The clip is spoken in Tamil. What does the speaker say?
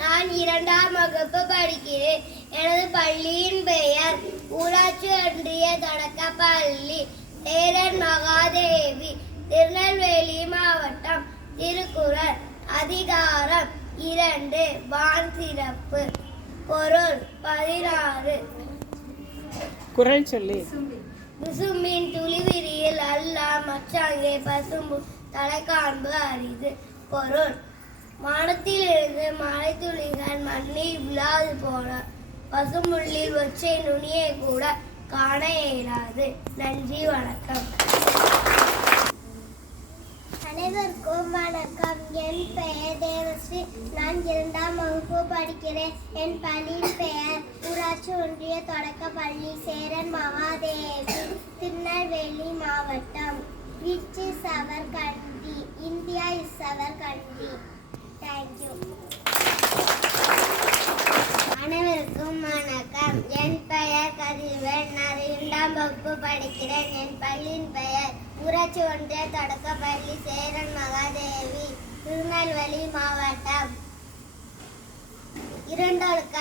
நான் 2ஆம் வகுப்பு படிக்கிறேன். எனது பள்ளியின் பெயர் ஊராட்சி ஒன்றிய தொடக்கப்பள்ளி சேரன் மகாதேவி, திருநெல்வேலி மாவட்டம். திருக்குறள். அதிகாரம் 2. வான் சிறப்பு. பொருள் 16. குறள் சொல்லி. விசும்பின் துளிவிரியில் அல்ல மச்சாங்கே பசும்பு தலை காண்பு அரிது. பொருள். வானத்திலிருந்து மழை துளிகள் மண்ணில் விழாது போன பசும்புள்ளில் ஒற்றை நுனியை கூட காண இயலாது. நன்றி, வணக்கம். அனைவருக்கும் வணக்கம். என் பெயர் தேவஸ்ரீ. நான் 2ஆம் வகுப்பு படிக்கிறேன். என் பள்ளியின் பெயர் ஊராட்சி ஒன்றிய தொடக்கப்பள்ளி சேரன் மகாதேவி, திருநெல்வேலி மாவட்டம். Which is our country? India is our country. Thank you. அனைவருக்கும் வணக்கம். என் பெயர் கதிர்வேல். நான் 2ஆம் வகுப்பு படிக்கிறேன். என் பள்ளியின் பெயர் ஊராட்சி ஒன்றிய தொடக்கப்பள்ளி சேரன் மகாதேவி, திருநெல்வேலி மாவட்டம். இரண்டொழுக்க